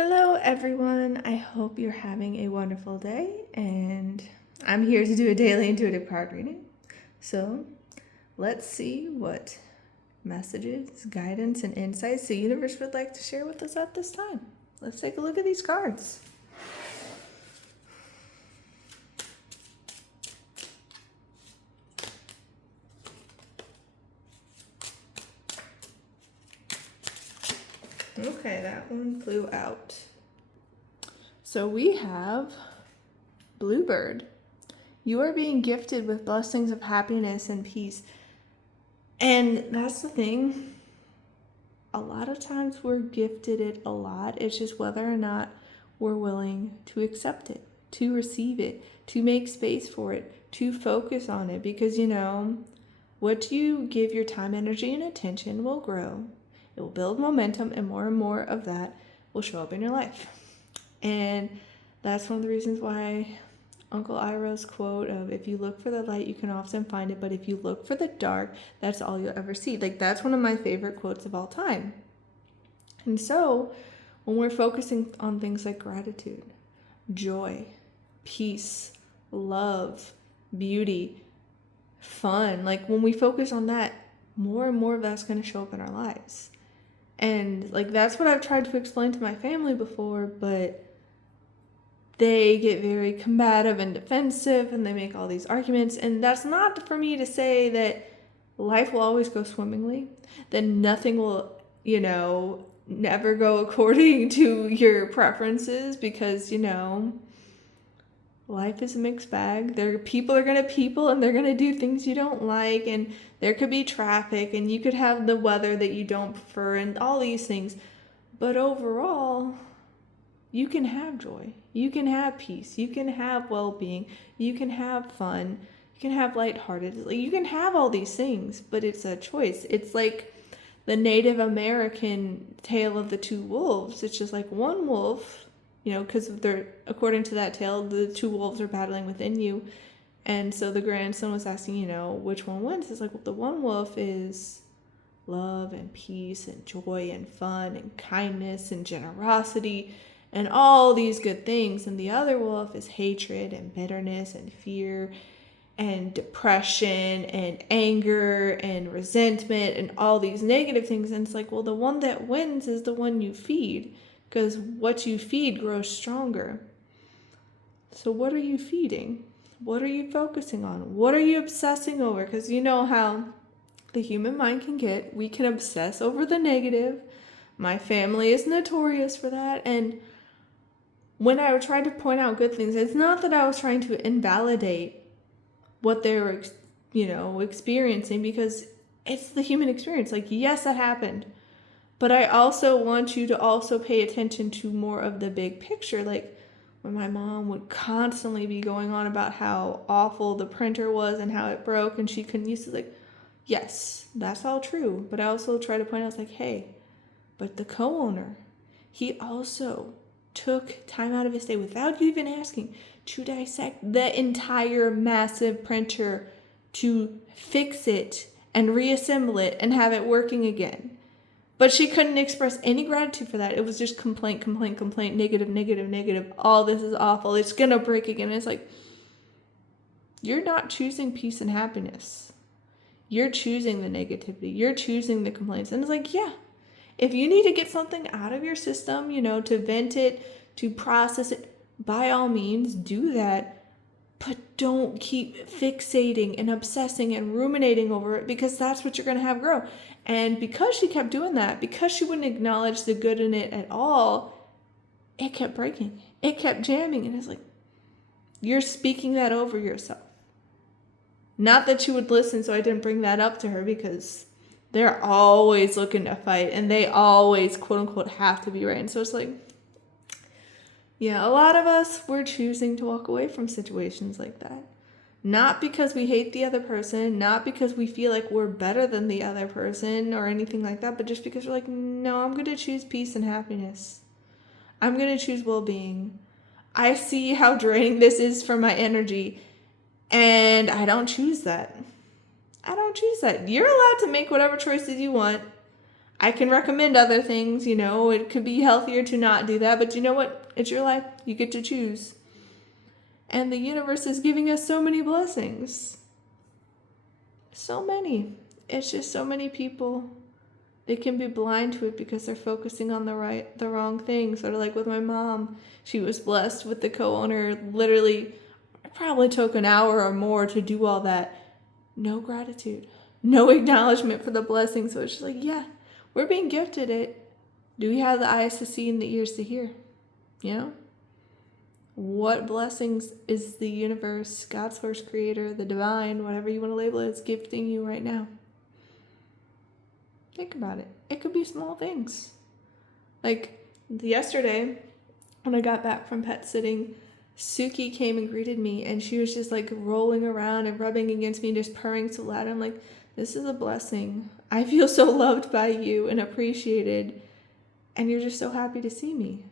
Hello, everyone. I hope you're having a wonderful day, and I'm here to do a daily intuitive card reading. So, let's see what messages, guidance, and insights the universe would like to share with us at this time. Let's take a look at these cards. Okay, that one flew out. So we have Bluebird. You are being gifted with blessings of happiness and peace. And that's the thing. A lot of times we're gifted it a lot. It's just whether or not we're willing to accept it, to receive it, to make space for it, to focus on it. Because, what you give your time, energy, and attention will grow. It will build momentum, and more of that will show up in your life. And that's one of the reasons why Uncle Iroh's quote of, if you look for the light, you can often find it, but if you look for the dark, that's all you'll ever see. That's one of my favorite quotes of all time. And so when we're focusing on things like gratitude, joy, peace, love, beauty, fun, when we focus on that, more and more of that's going to show up in our lives. And that's what I've tried to explain to my family before, but they get very combative and defensive, and they make all these arguments. And that's not for me to say that life will always go swimmingly, that nothing will, never go according to your preferences, because, life is a mixed bag. People are going to people, and they're going to do things you don't like, and there could be traffic, and you could have the weather that you don't prefer, and all these things. But overall, you can have joy, you can have peace, you can have well-being, you can have fun, you can have lighthearted, you can have all these things, but it's a choice. It's like the Native American tale of the two wolves. It's just like one wolf, because according to that tale, the two wolves are battling within you. And so the grandson was asking, which one wins? It's like, well, the one wolf is love and peace and joy and fun and kindness and generosity and all these good things. And the other wolf is hatred and bitterness and fear and depression and anger and resentment and all these negative things. And it's like, well, the one that wins is the one you feed, because what you feed grows stronger. So what are you feeding? What are you focusing on? What are you obsessing over? Because you know how the human mind can get. We can obsess over the negative. My family is notorious for that. And when I tried to point out good things, it's not that I was trying to invalidate what they were, experiencing, because it's the human experience. Yes, that happened. But I also want you to also pay attention to more of the big picture. When my mom would constantly be going on about how awful the printer was and how it broke and she couldn't use it, yes, that's all true. But I also try to point out, hey, but the co-owner, he also took time out of his day without you even asking to dissect the entire massive printer to fix it and reassemble it and have it working again. But she couldn't express any gratitude for that. It was just complaint, negative. Oh, this is awful. It's going to break again. And it's you're not choosing peace and happiness. You're choosing the negativity. You're choosing the complaints. And it's yeah, if you need to get something out of your system, to vent it, to process it, by all means, do that. But don't keep fixating and obsessing and ruminating over it, because that's what you're going to have grow. And because she kept doing that, because she wouldn't acknowledge the good in it at all, it kept breaking. It kept jamming. And it's you're speaking that over yourself. Not that she would listen, so I didn't bring that up to her, because they're always looking to fight, and they always, quote unquote, have to be right. And so it's yeah, a lot of us, we're choosing to walk away from situations like that. Not because we hate the other person, not because we feel like we're better than the other person or anything like that, but just because we're no, I'm going to choose peace and happiness. I'm going to choose well-being. I see how draining this is for my energy, and I don't choose that. You're allowed to make whatever choices you want. I can recommend other things, it could be healthier to not do that, but you know what? It's your life. You get to choose. And the universe is giving us so many blessings. So many. It's just so many people, they can be blind to it because they're focusing on the wrong things. Sort of like with my mom. She was blessed with the co-owner. Literally, it probably took an hour or more to do all that. No gratitude. No acknowledgement for the blessing. So it's just like, yeah, we're being gifted it. Do we have the eyes to see and the ears to hear? What blessings is the universe, God's first creator, the divine, whatever you want to label it, is gifting you right now? Think about it. It could be small things. Like yesterday, when I got back from pet sitting, Suki came and greeted me, and she was just like rolling around and rubbing against me and just purring so loud. I'm like, this is a blessing. I feel so loved by you and appreciated, and you're just so happy to see me.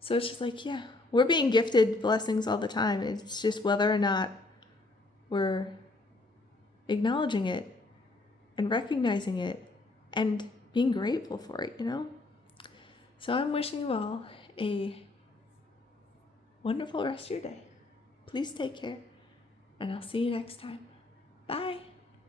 So it's just like, yeah, we're being gifted blessings all the time. It's just whether or not we're acknowledging it and recognizing it and being grateful for it, So I'm wishing you all a wonderful rest of your day. Please take care, and I'll see you next time. Bye.